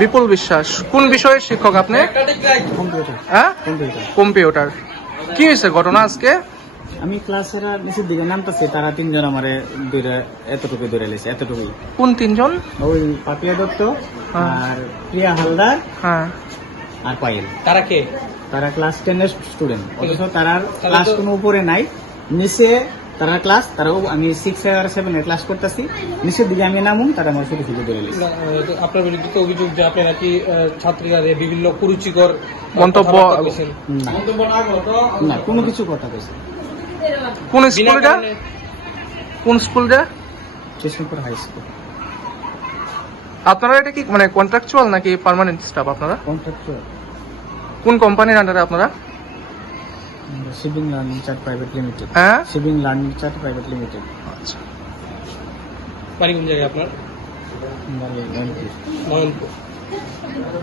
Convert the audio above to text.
বিপুল বিশ্বাস। কোন বিষয়ের শিক্ষক আপনি? কম্পিউটার হ্যাঁ? কম্পিউটার। কম্পিউটার কি হয়েছে ঘটনা আজকে? আমি ক্লাসের নিচের দিকে নামতেছি তারা তিনজন আমারে দূরে এতটুকু দূরে লেছে এতটুকুই। কোন তিনজন? ওই পাপিয়া দত্ত হ্যাঁ। আর প্রিয়া হালদার হ্যাঁ। আর পায়েল। তারা কে? তারা ক্লাস টেনের স্টুডেন্ট। অথচ তারা ক্লাস কোনো উপরে নাই। নিচে তারা ক্লাস তারা আমি সিক্স আর সেভেন ক্লাস করতেছি। নিচের দিকে আমি নামুন তারা আমার শুধু শুধু ধরে আপনার বিরুদ্ধে তো অভিযোগ যে আপনি নাকি ছাত্রীরা বিভিন্ন কুরুচিকর মন্তব্য- না। কোনো কিছু কথা কইছে কোন স্কুলটা? কোন স্কুলটা? কৃষ্ণপুর হাই স্কুল আপনারা এটা কি মানে কন্ট্রাকচুয়াল নাকি পার্মানেন্ট স্টাফ আপনারা? কন্ট্রাক্টর কোন কোম্পানির আন্ডারে আপনারা? Shipping learning chart private limited হ্যাঁ shipping learning chart private limited আচ্ছা। বাড়ি কোন জায়গায় আপনার? মানে নয়নপুর।